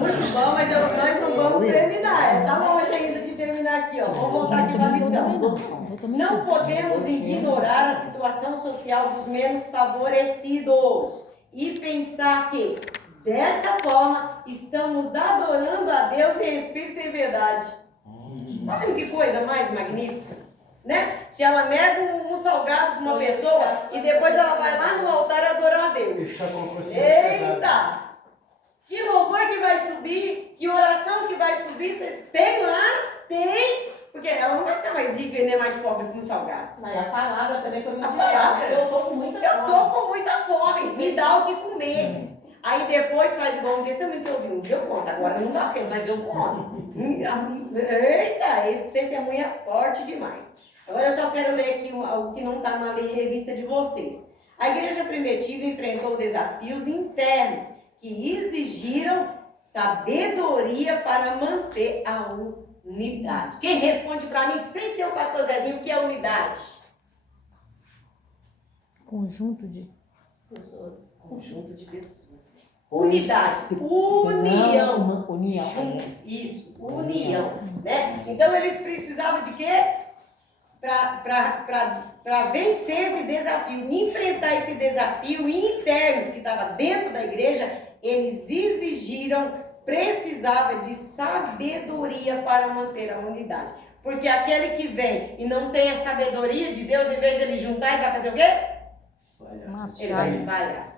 Muito bom, mas nós não vamos terminar. Está longe ainda de terminar aqui, ó. Vamos voltar aqui para a lição. Não podemos ignorar a situação social dos menos favorecidos e pensar que, dessa forma, estamos adorando a Deus em espírito e verdade. Olha que coisa mais magnífica, né? Se ela nega um salgado para uma pessoa e depois ela vai lá no altar adorar a Deus. Eita! Que louvor que vai subir, que oração que vai subir, você tem lá? Tem! Porque ela não vai ficar mais rica e nem mais pobre com salgado. Mas a palavra também foi muito direta. Eu estou com muita fome. Eu estou com muita fome, me dá o que comer. Aí depois faz igual um testemunho que eu vi. Um dia eu conto, agora não dá tempo, mas eu conto. Eita, esse testemunho é forte demais. Agora eu só quero ler aqui o que não está na revista de vocês. A igreja primitiva enfrentou desafios internos que exigiram sabedoria para manter a unidade. Quem responde para mim, sem ser o pastor Zezinho, o que é unidade? Conjunto de pessoas. Conjunto de pessoas. Unidade. União. União. Isso, união. Né? Então eles precisavam de quê? Para vencer esse desafio, enfrentar esse desafio internos que estava dentro da igreja, eles precisavam de sabedoria para manter a unidade. Porque aquele que vem e não tem a sabedoria de Deus, em vez de ele juntar, ele vai fazer o quê? Ele vai espalhar.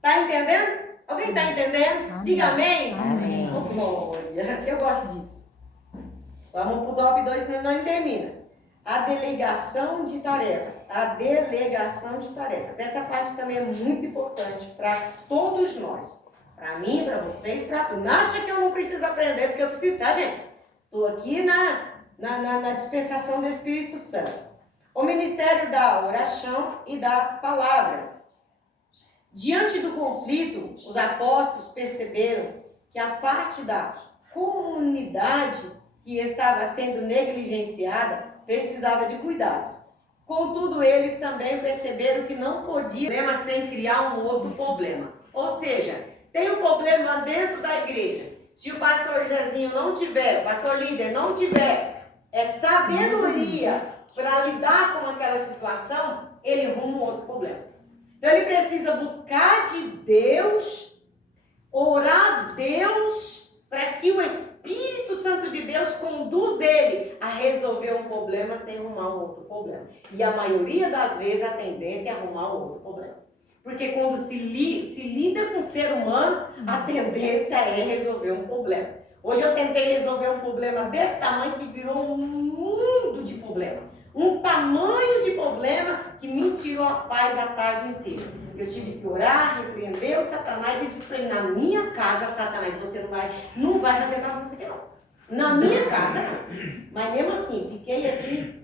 Tá entendendo? Alguém está entendendo? Amém. Diga amém. Amém. Glória. Eu gosto disso. Vamos para o top 2, senão não termina. A delegação de tarefas. A delegação de tarefas. Essa parte também é muito importante para todos nós. Para mim, para vocês, para todos. Não acha que eu não preciso aprender, porque eu preciso, tá, gente? Estou aqui na dispensação do Espírito Santo. O ministério da oração e da palavra. Diante do conflito, os apóstolos perceberam que a parte da comunidade que estava sendo negligenciada precisava de cuidados. Contudo, eles também perceberam que não podia problema sem criar um outro problema. Ou seja, tem um problema dentro da igreja. Se o pastor Zezinho não tiver, o pastor líder não tiver sabedoria para lidar com aquela situação, ele arruma um outro problema. Então ele precisa buscar de Deus, orar a Deus, para que o Espírito Santo de Deus conduza ele a resolver um problema sem arrumar um outro problema. E a maioria das vezes a tendência é arrumar um outro problema. Porque quando se lida com o ser humano, a tendência é resolver um problema. Hoje eu tentei resolver um problema desse tamanho que virou um mundo de problema. Um tamanho de problema que me tirou a paz a tarde inteira. Eu tive que orar, repreender o Satanás e dizer para ele, na minha casa, Satanás, você não vai fazer bagunça aqui não. Na minha casa não. Mas mesmo assim, fiquei assim,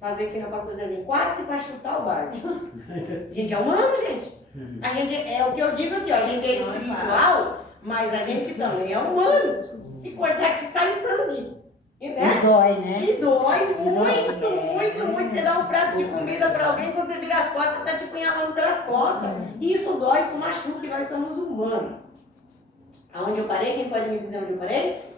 fazer aqui na pastor Zezinho, quase que para chutar o barco. A gente é humano, gente. A gente é o que eu digo aqui, ó, a gente é espiritual, mas a gente também é humano. Se cortar aqui sai sangue. E, né? E dói, né? E dói muito. Você dá um prato de comida para alguém, quando você vira as costas, tá te punhalando pelas costas. E isso dói, isso machuca, e nós somos humanos. Aonde eu parei? Quem pode me dizer onde eu parei?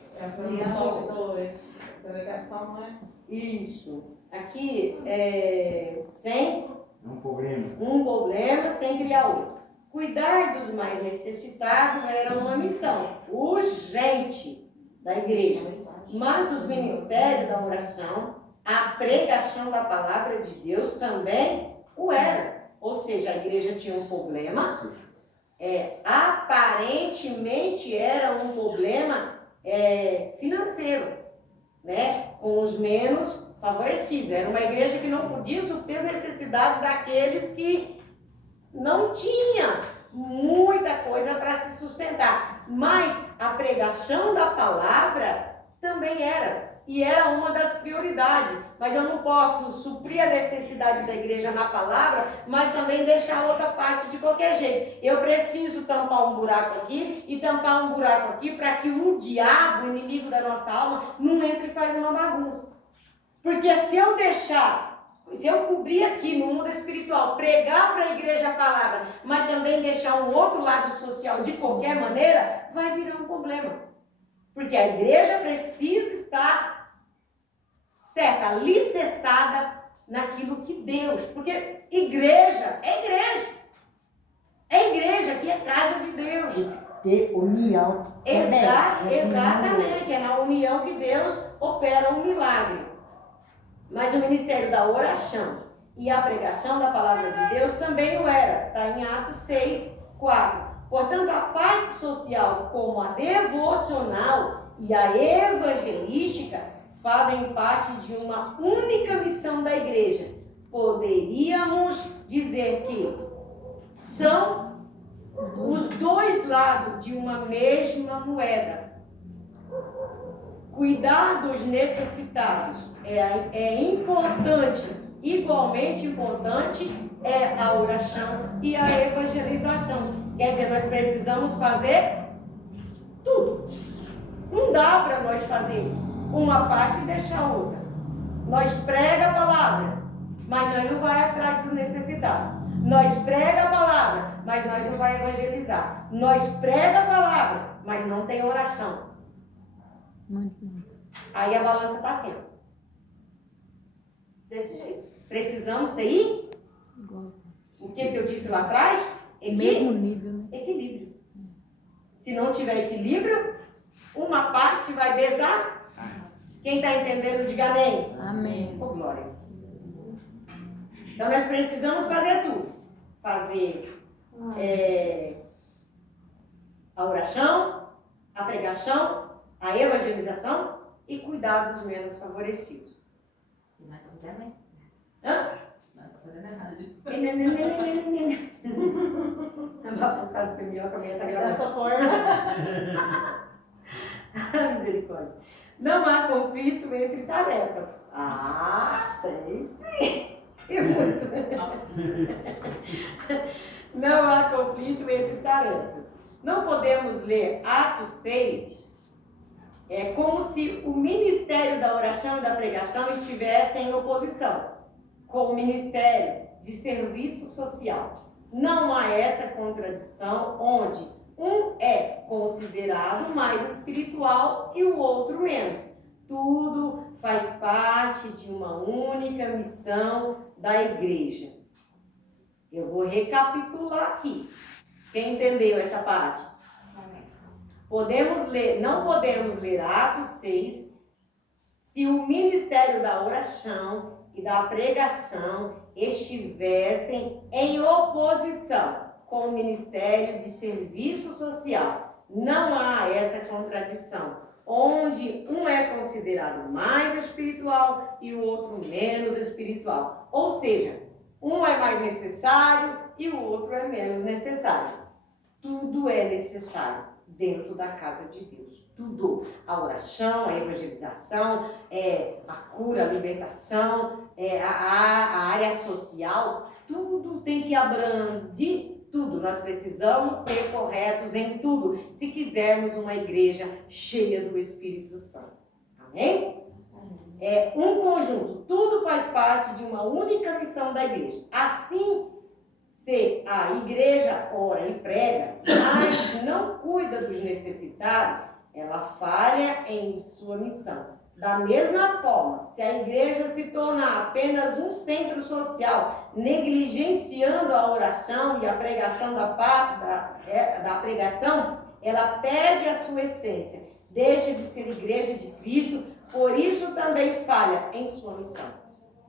Delegação, não é? Isso. Aqui é sem um problema sem criar outro. Cuidar dos mais necessitados era uma missão urgente da igreja. Mas os ministérios da oração, a pregação da palavra de Deus também o era. Ou seja, a igreja tinha um problema, aparentemente era um problema financeiro, né? Com os menos favorecidos. Era uma igreja que não podia suprir as necessidades daqueles que não tinham muita coisa para se sustentar. Mas a pregação da palavra também era, e era uma das prioridades, mas eu não posso suprir a necessidade da igreja na palavra, mas também deixar outra parte de qualquer jeito. Eu preciso tampar um buraco aqui e tampar um buraco aqui para que o diabo, o inimigo da nossa alma, não entre e faz uma bagunça. Porque se eu deixar se eu cobrir aqui no mundo espiritual, pregar para a igreja a palavra, mas também deixar um outro lado social de qualquer maneira, vai virar um problema. Porque a igreja precisa estar certa, alicerçada naquilo que Deus, porque igreja é igreja. É igreja que é casa de Deus. Ter união. Exatamente, é na união que Deus opera um milagre. Mas o ministério da oração e a pregação da palavra de Deus também o era. Está em Atos 6, 4. Portanto, a parte social como a devocional e a evangelística fazem parte de uma única missão da igreja. Poderíamos dizer que são os dois lados de uma mesma moeda. Cuidar dos necessitados é importante, igualmente importante é a oração e a evangelização. Quer dizer, nós precisamos fazer tudo. Não dá para nós fazer uma parte e deixar outra. Nós prega a palavra, mas nós não vai atrás dos necessitados. Nós prega a palavra, mas nós não vai evangelizar. Nós prega a palavra, mas não tem oração. Aí a balança está assim, ó. Desse jeito. Precisamos ter o que eu disse lá atrás? Mesmo nível, né? Equilíbrio. Se não tiver equilíbrio, uma parte vai desar. Quem está entendendo, diga amém. Amém. Oh, glória. Então nós precisamos fazer tudo. Fazer a oração, a pregação, a evangelização e cuidar dos menos favorecidos. Não está fazendo, né? Hã? Não está fazendo nada disso. Não, por causa que a minhoca está gravando. Dessa forma. Misericórdia. Não há conflito entre tarefas. Tem sim. É muito. Não há conflito entre tarefas. Não podemos ler Atos 6 como se o ministério da oração e da pregação estivesse em oposição com o ministério de serviço social. Não há essa contradição onde um é considerado mais espiritual e o outro menos. Tudo faz parte de uma única missão da igreja. Eu vou recapitular aqui. Quem entendeu essa parte? Não podemos ler Atos 6 se o ministério da oração e da pregação estivessem em oposição com o ministério de serviço social. Não há essa contradição, onde um é considerado mais espiritual e o outro menos espiritual. Ou seja, um é mais necessário e o outro é menos necessário. Tudo é necessário dentro da casa de Deus. Tudo. A oração, a evangelização, a cura, a libertação, a área social, tudo tem que abranger tudo. Nós precisamos ser corretos em tudo, se quisermos uma igreja cheia do Espírito Santo. Amém? É um conjunto. Tudo faz parte de uma única missão da igreja. Assim, se a igreja ora e prega, mas não cuida dos necessitados, ela falha em sua missão. Da mesma forma, se a igreja se tornar apenas um centro social, negligenciando a oração e a pregação da pregação, ela perde a sua essência, deixa de ser igreja de Cristo, por isso também falha em sua missão.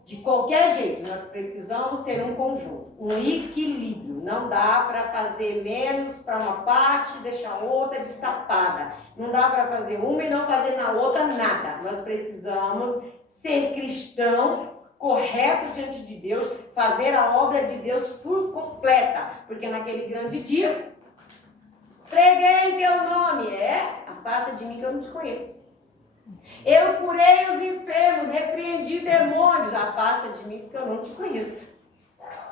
De qualquer jeito, nós precisamos ser um conjunto, um equilíbrio. Não dá para fazer menos para uma parte e deixar a outra destapada. Não dá para fazer uma e não fazer na outra nada. Nós precisamos ser cristão, correto diante de Deus, fazer a obra de Deus por completa. Porque naquele grande dia, preguei em teu nome. Afasta de mim que eu não te conheço. Eu curei os enfermos, repreendi demônios, afasta de mim porque eu não te conheço.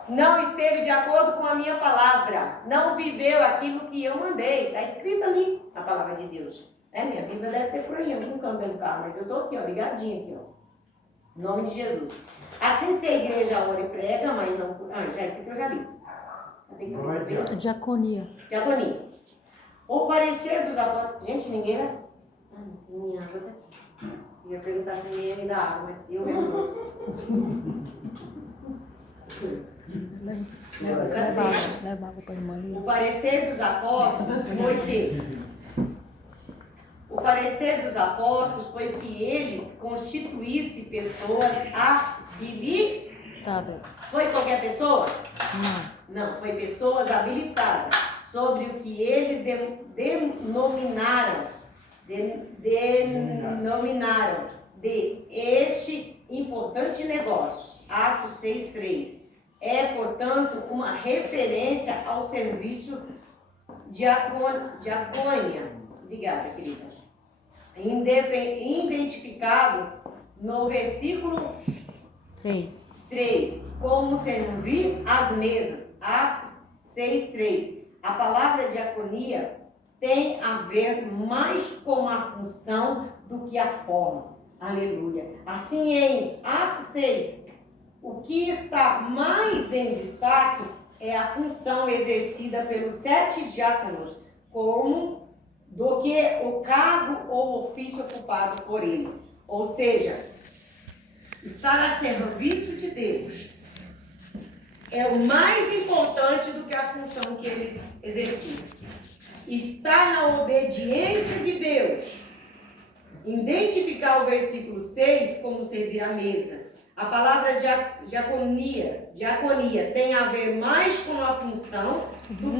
Não esteve de acordo com a minha palavra, não viveu aquilo que eu mandei. Está escrito ali a palavra de Deus. Minha Bíblia deve ter por aí, eu não canto no carro, mas eu estou aqui, ligadinha aqui, Em nome de Jesus. Assim se a igreja ora e prega, mas não... já, isso aqui eu já li. Diaconia. Diaconia. O parecer dos apóstolos... Gente, ninguém vai... minha água tá aqui. Eu ia perguntar se ninguém ia me dar água, mas eu mesmo posso. Leva água para a irmã. O parecer dos apóstolos foi que... O parecer dos apóstolos foi que eles constituíssem pessoas habilitadas. Foi qualquer pessoa? Não, foi pessoas habilitadas sobre o que eles denominaram de este importante negócio. Atos 6:3. É, portanto, uma referência ao serviço diacônia. Obrigada, querida. Identificado no versículo 3, como servir às mesas. Atos 6:3. A palavra diaconia tem a ver mais com a função do que a forma. Aleluia. Assim, em Atos 6, o que está mais em destaque é a função exercida pelos 7 diáconos, do que o cargo ou ofício ocupado por eles. Ou seja, estar a serviço de Deus é o mais importante do que a função que eles exerciam. Estar na obediência de Deus. Identificar o versículo 6 como servir à mesa. A palavra diaconia tem a ver mais com a função do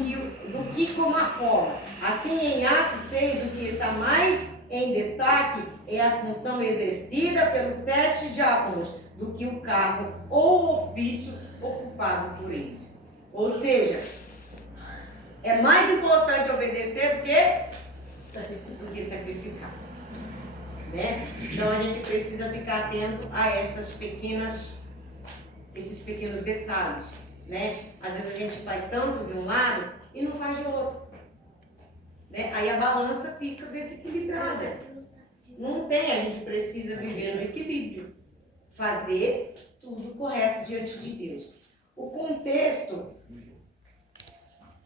que com a forma. Assim, em Atos 6, o que está mais em destaque é a função exercida pelos 7 diáconos do que o cargo ou ofício ocupado por eles. Ou seja, é mais importante obedecer do que sacrificar. Né? Então a gente precisa ficar atento a esses pequenos detalhes, né? Às vezes a gente faz tanto de um lado e não faz de outro, né? Aí a balança fica desequilibrada. Não tem, a gente precisa viver no equilíbrio, fazer tudo correto diante de Deus. O contexto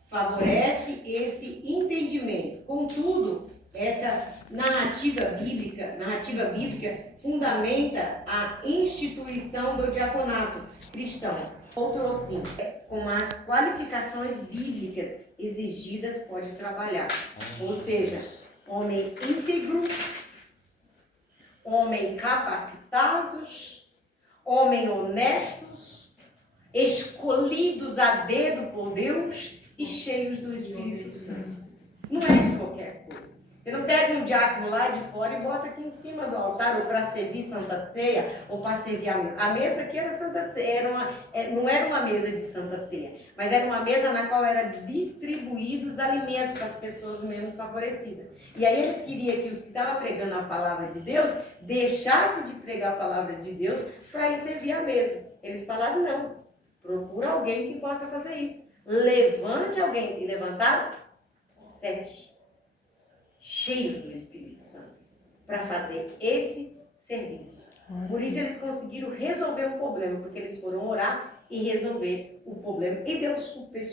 favorece esse entendimento. Contudo, essa narrativa bíblica fundamenta a instituição do diaconato cristão. Outro assim, com as qualificações bíblicas exigidas pode trabalhar. Ou seja, homem íntegro, homem capacitados, homem honestos, escolhidos a dedo por Deus e cheios do Espírito Santo. Não é de qualquer coisa. Você não pega um diácono lá de fora e bota aqui em cima do altar, ou para servir Santa Ceia, ou para servir a mesa que era Santa Ceia. Não era uma mesa de Santa Ceia, mas era uma mesa na qual eram distribuídos alimentos para as pessoas menos favorecidas. E aí eles queriam que os que estavam pregando a palavra de Deus deixassem de pregar a palavra de Deus para ir servir a mesa. Eles falaram, não, procura alguém que possa fazer isso. Levante alguém. E levantaram 7. Cheios do Espírito Santo, para fazer esse serviço. Por isso eles conseguiram resolver o problema, porque eles foram orar e resolver o problema. E deu super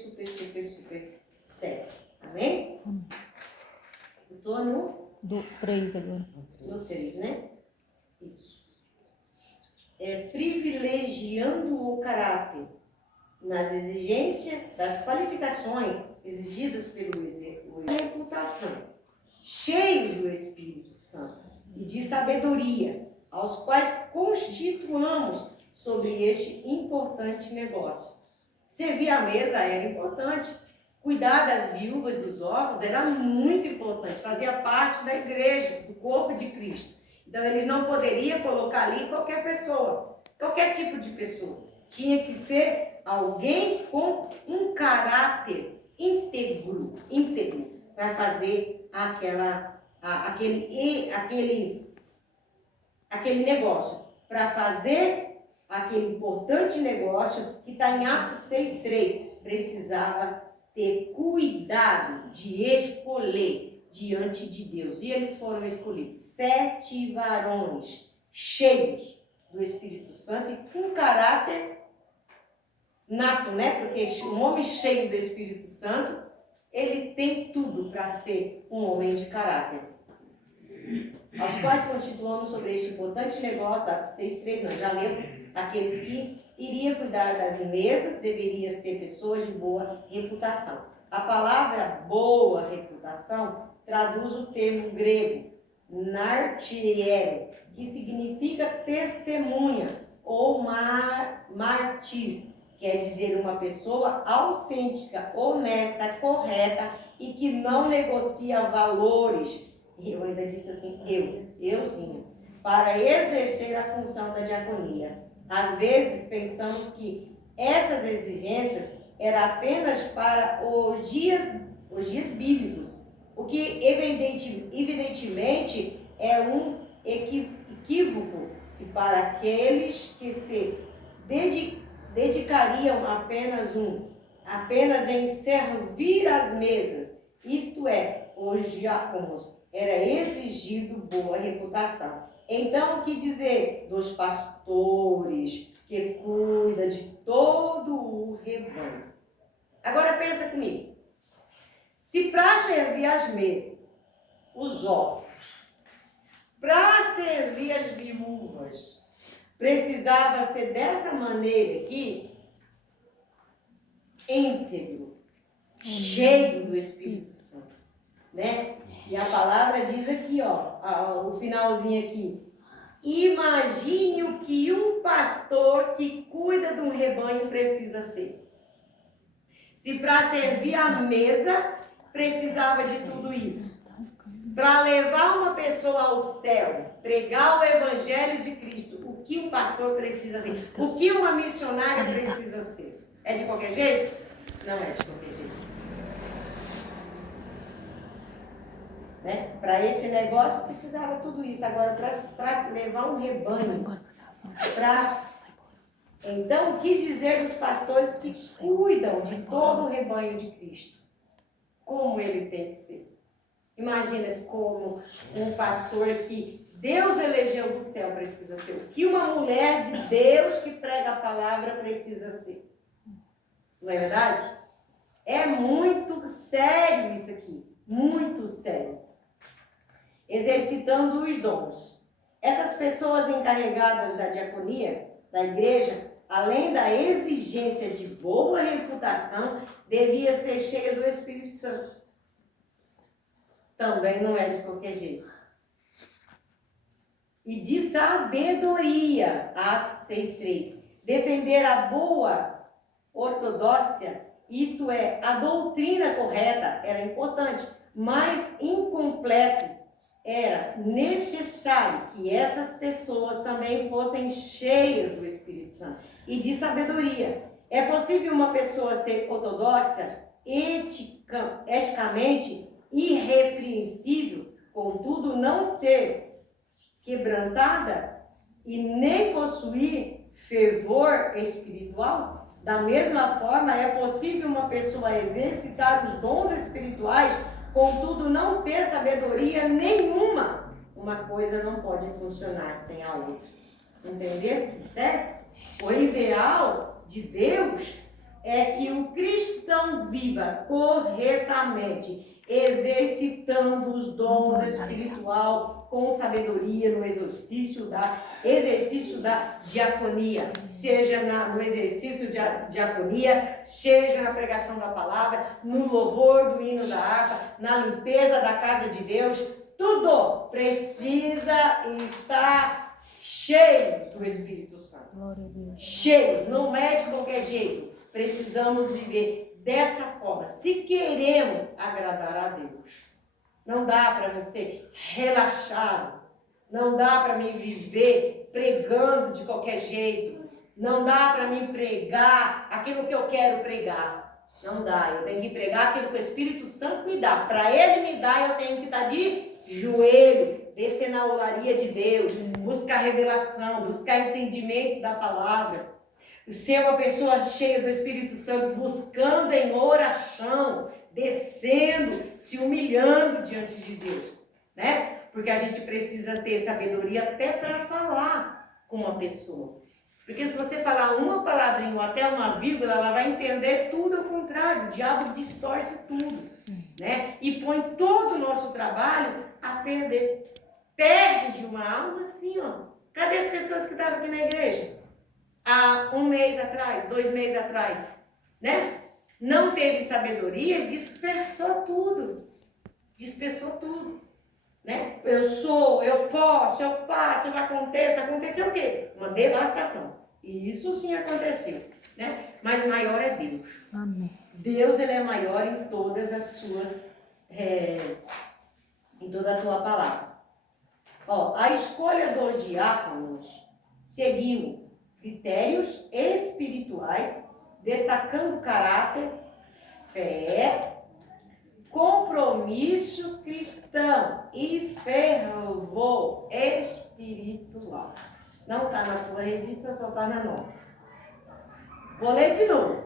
certo. Amém? Eu estou no... Do 3 agora. No 3, né? Isso. Privilegiando o caráter nas exigências das qualificações exigidas pelo exercício. A reputação. Cheios do Espírito Santo e de sabedoria, aos quais constituamos sobre este importante negócio. Servir à mesa era importante, cuidar das viúvas e dos órfãos era muito importante, fazia parte da igreja, do corpo de Cristo. Então eles não poderiam colocar ali qualquer pessoa, qualquer tipo de pessoa. Tinha que ser alguém com um caráter íntegro, para fazer aquele negócio, para fazer aquele importante negócio que está em Atos 6:3, precisava ter cuidado de escolher diante de Deus. E eles foram escolhidos 7 varões cheios do Espírito Santo e com caráter nato, né? Porque um homem cheio do Espírito Santo, ele tem tudo para ser um homem de caráter. Aos quais continuamos sobre este importante negócio, Atos 6:3, nós já lemos, aqueles que iriam cuidar das mesas deveriam ser pessoas de boa reputação. A palavra boa reputação traduz o termo grego nartiero, que significa testemunha ou martis, quer dizer uma pessoa autêntica, honesta, correta e que não negocia valores. Eu ainda disse assim, euzinho, para exercer a função da diaconia. Às vezes pensamos que essas exigências eram apenas para os dias bíblicos, o que evidentemente é um equívoco se para aqueles que se dedicariam apenas em servir as mesas, isto é, os diáconos, era exigido boa reputação. Então, o que dizer dos pastores que cuidam de todo o rebanho? Agora pensa comigo. Se para servir as mesas, os órfãos, para servir as viúvas, precisava ser dessa maneira aqui, íntegro, cheio do Espírito Santo, né? E a palavra diz aqui, ó, o finalzinho aqui, imagine o que um pastor que cuida de um rebanho precisa ser. Se para servir a mesa, precisava de tudo isso. Para levar uma pessoa ao céu, pregar o evangelho de Cristo, o que um pastor precisa ser? O que uma missionária precisa ser? É de qualquer jeito? Não é de qualquer jeito. Né? Para esse negócio precisava tudo isso. Agora, para levar um rebanho, então, o que dizer dos pastores que cuidam de todo o rebanho de Cristo? Como ele tem que ser? Imagina como um pastor que Deus elegeu do céu precisa ser. O que uma mulher de Deus que prega a palavra precisa ser. Não é verdade? É muito sério isso aqui. Muito sério. Exercitando os dons. Essas pessoas encarregadas da diaconia, da igreja, além da exigência de boa reputação, devia ser cheia do Espírito Santo. Também não é de qualquer jeito. E de sabedoria, Atos 6:3. Defender a boa ortodoxia, isto é, a doutrina correta, era importante, mas incompleto. Era necessário que essas pessoas também fossem cheias do Espírito Santo e de sabedoria. É possível uma pessoa ser ortodoxa, eticamente irrepreensível, contudo não ser quebrantada e nem possuir fervor espiritual? Da mesma forma, é possível uma pessoa exercitar os dons espirituais, contudo não ter sabedoria nenhuma. Uma coisa não pode funcionar sem a outra. Entendeu? Certo? O ideal de Deus é que o cristão viva corretamente, exercitando os dons espiritual com sabedoria no exercício da diaconia, seja no exercício da diaconia, seja na pregação da palavra, no louvor do hino da harpa, na limpeza da casa de Deus. Tudo precisa estar cheio do Espírito Santo. Cheio, não é de qualquer jeito. Precisamos viver dessa forma, se queremos agradar a Deus. Não dá para mim ser relaxado, não dá para mim viver pregando de qualquer jeito, não dá para mim pregar aquilo que eu quero pregar. Não dá, eu tenho que pregar aquilo que o Espírito Santo me dá. Para Ele me dar, eu tenho que estar de joelho, descer na olaria de Deus, buscar revelação, buscar entendimento da palavra. Ser uma pessoa cheia do Espírito Santo, buscando em oração, descendo, se humilhando diante de Deus, né? Porque a gente precisa ter sabedoria até para falar com uma pessoa. Porque se você falar uma palavrinha ou até uma vírgula, ela vai entender tudo ao contrário. O diabo distorce tudo, né? E põe todo o nosso trabalho a perder. Perde uma alma assim, ó. Cadê as pessoas que estavam aqui na igreja? Há 1 mês atrás, 2 meses atrás, né? Não teve sabedoria, dispersou tudo. Dispersou tudo, né? Eu sou, eu posso, eu faço, acontece. Aconteceu o quê? Uma devastação. E isso sim aconteceu, né? Mas maior é Deus. Amém. Deus, ele é maior em todas as suas, em toda a tua palavra. Ó, a escolha dos diáconos seguiu critérios espirituais, destacando caráter, fé, compromisso cristão e fervor espiritual. Não está na tua revista, só está na nossa. Vou ler de novo.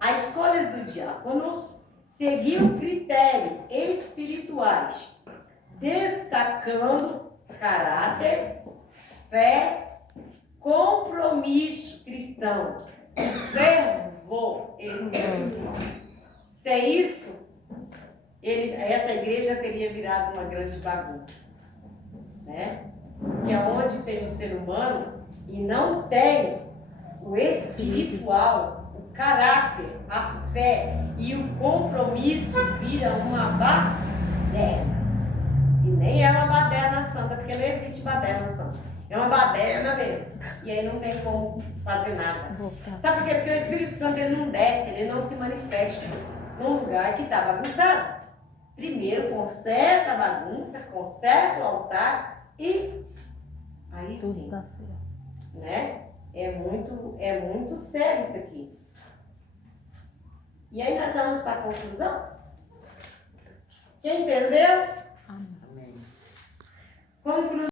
A escolha dos diáconos seguiu critérios espirituais, destacando caráter, fé, compromisso cristão, fervor espiritual. Sem isso, essa igreja teria virado uma grande bagunça, né? Que é onde tem o ser humano e não tem o espiritual, o caráter, a fé e o compromisso, vira uma baderna. E nem é uma baderna santa, porque não existe baderna santa. É uma baderna mesmo. E aí não tem como fazer nada. Sabe por quê? Porque o Espírito Santo ele não desce, ele não se manifesta num lugar que está bagunçado. Primeiro conserta a bagunça, conserta o altar e aí Tudo sim, tá certo. né? É muito sério isso aqui. E aí nós vamos para a conclusão? Quem entendeu?